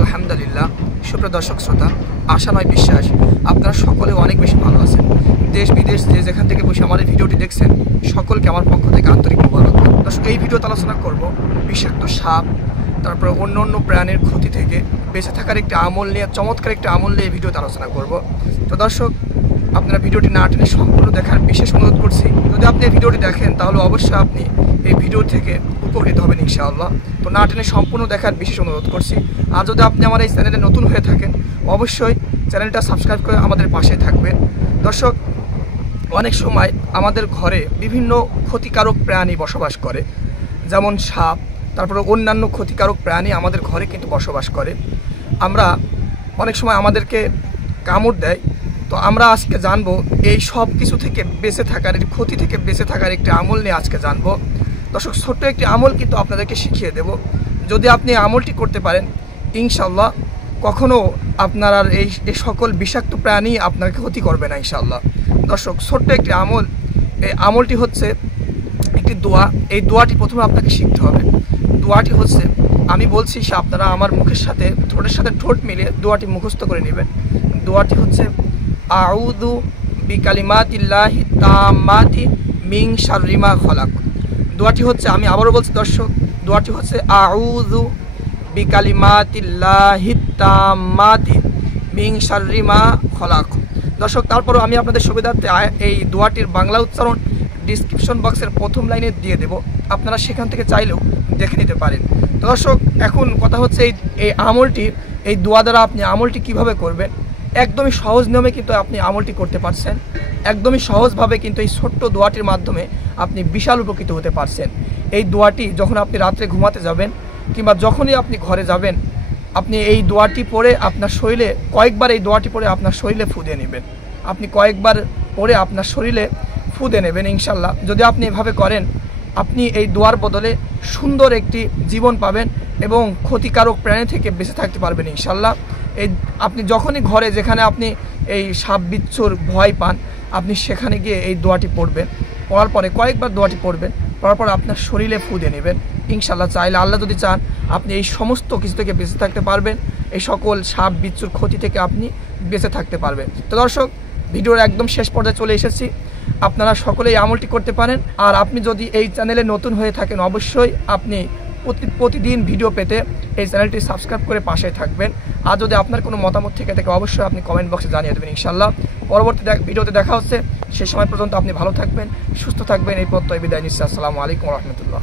আলহামদুলিল্লাহ। সুপ্রিয় দর্শক শ্রোতা, আশা নয় বিশ্বাস আপনারা সকলে অনেক বেশি ভালো আছেন। দেশ বিদেশ যে যেখান থেকে বসে আমার এই ভিডিওটি দেখছেন সকলকে আমার পক্ষ থেকে আন্তরিক মোবারক। দর্শক, এই ভিডিওতে আলোচনা করব বিষাক্ত সাপ, তারপর অন্য অন্য প্রাণীর ক্ষতি থেকে বেঁচে থাকার একটি আমল নিয়ে, চমৎকার একটি আমল নিয়ে এই ভিডিওতে আলোচনা করব। তো দর্শক, আপনারা ভিডিওটি না টেনে সম্পূর্ণ দেখার বিশেষ অনুরোধ করছি। যদি আপনি এই ভিডিওটি দেখেন তাহলে অবশ্যই আপনি এই ভিডিও থেকে উপকৃত হবেন ইনশাআল্লাহ। তো না টেনে সম্পূর্ণ দেখার বিশেষ অনুরোধ করছি। আর যদি আপনি আমার এই চ্যানেলে নতুন হয়ে থাকেন অবশ্যই চ্যানেলটা সাবস্ক্রাইব করে আমাদের পাশে থাকবেন। দর্শক, অনেক সময় আমাদের ঘরে বিভিন্ন ক্ষতিকারক প্রাণী বসবাস করে, যেমন সাপ, তারপরে অন্যান্য ক্ষতিকারক প্রাণী আমাদের ঘরে কিন্তু বসবাস করে। আমরা অনেক সময় আমাদেরকে কামড় দেয়। তো আমরা আজকে জানবো এই সব কিছু থেকে বেঁচে থাকার, এই ক্ষতি থেকে বেঁচে থাকার একটি আমল নিয়ে আজকে জানবো। দর্শক, ছোট্ট একটি আমল কিন্তু আপনাদেরকে শিখিয়ে দেব। যদি আপনি আমলটি করতে পারেন ইনশাল্লাহ কখনো আপনার আর এই সকল বিষাক্ত প্রাণী আপনাকে ক্ষতি করবে না ইনশাল্লাহ। দর্শক, ছোট্ট একটি আমল। এই আমলটি হচ্ছে একটি দোয়া। এই দোয়াটি প্রথমে আপনাকে শিখতে হবে। দোয়াটি হচ্ছে, আমি বলছি সে আপনারা আমার মুখের সাথে, ঠোঁটের সাথে ঠোঁট মিলিয়ে দোয়াটি মুখস্থ করে নেবেন। দোয়াটি হচ্ছে আউযু বিকালিমাতিল্লাহি তাম্মাতি মিন শাররি মা খলাক। দোয়াটি হচ্ছে, আমি আবারও বলছি দর্শক, দোয়াটি হচ্ছে আউযু বিকালিমাতিল্লাহি তাম্মাতি মিন শাররি মা খলাক। দর্শক, তারপরও আমি আপনাদের সুবিধার্থে এই দোয়াটির বাংলা উচ্চারণ ডিসক্রিপশন বক্সের প্রথম লাইনে দিয়ে দেব, আপনারা সেখান থেকে চাইলেও দেখে নিতে পারেন। তো দর্শক, এখন কথা হচ্ছে এই আমলটি, এই দোয়া দ্বারা আপনি আমলটি কিভাবে করবেন। একদমই সহজ নিয়মে কিন্তু আপনি আমলটি করতে পারছেন। একদমই সহজভাবে কিন্তু এই ছোট্ট দোয়াটির মাধ্যমে আপনি বিশাল উপকৃত হতে পারছেন। এই দোয়াটি যখন আপনি রাত্রে ঘুমাতে যাবেন কিংবা যখনই আপনি ঘরে যাবেন, আপনি এই দোয়াটি পড়ে আপনার শরীরে কয়েকবার, এই দোয়াটি পড়ে আপনার শরীরে ফু দিয়ে নেবেন। আপনি কয়েকবার পড়ে আপনার শরীরে ফু দিয়ে নেবেন ইনশাল্লাহ। যদি আপনি এভাবে করেন, আপনি এই দোয়ার বদলে সুন্দর একটি জীবন পাবেন এবং ক্ষতিকারক প্রাণী থেকে বেঁচে থাকতে পারবেন ইনশাল্লাহ। এই আপনি যখনই ঘরে, যেখানে আপনি এই সাপ বিচ্ছুর ভয় পান, আপনি সেখানে গিয়ে এই দোয়াটি পড়বেন। পড়ার পরে কয়েকবার দোয়াটি পড়বেন, পড়ার পর আপনার শরীরে ফু দিয়ে নেবেন ইনশাল্লাহ। চাইলে, আল্লাহ যদি চান, আপনি এই সমস্ত কিছু থেকে বেঁচে থাকতে পারবেন। এই সকল সাপ বিচ্ছুর ক্ষতি থেকে আপনি বেঁচে থাকতে পারবেন। তো দর্শক, ভিডিওর একদম শেষ পর্যায়ে চলে এসেছি। আপনারা সকলেই আমলটি করতে পারেন। আর আপনি যদি এই চ্যানেলে নতুন হয়ে থাকেন অবশ্যই আপনি প্রতিদিন ভিডিও পেতে এই চ্যানেলটি সাবস্ক্রাইব করে পাশে থাকবেন। আর যদি আপনার কোনো মতামত থেকে থাকে অবশ্যই আপনি কমেন্ট বক্সে জানিয়ে দেবেন ইনশাল্লাহ। পরবর্তী ভিডিওতে দেখা হচ্ছে। সে সময় পর্যন্ত আপনি ভালো থাকবেন, সুস্থ থাকবেন। এই প্রত্যয় বিদায় নিচ্ছি। আসসালামু আলাইকুম ওয়া রাহমাতুল্লাহ।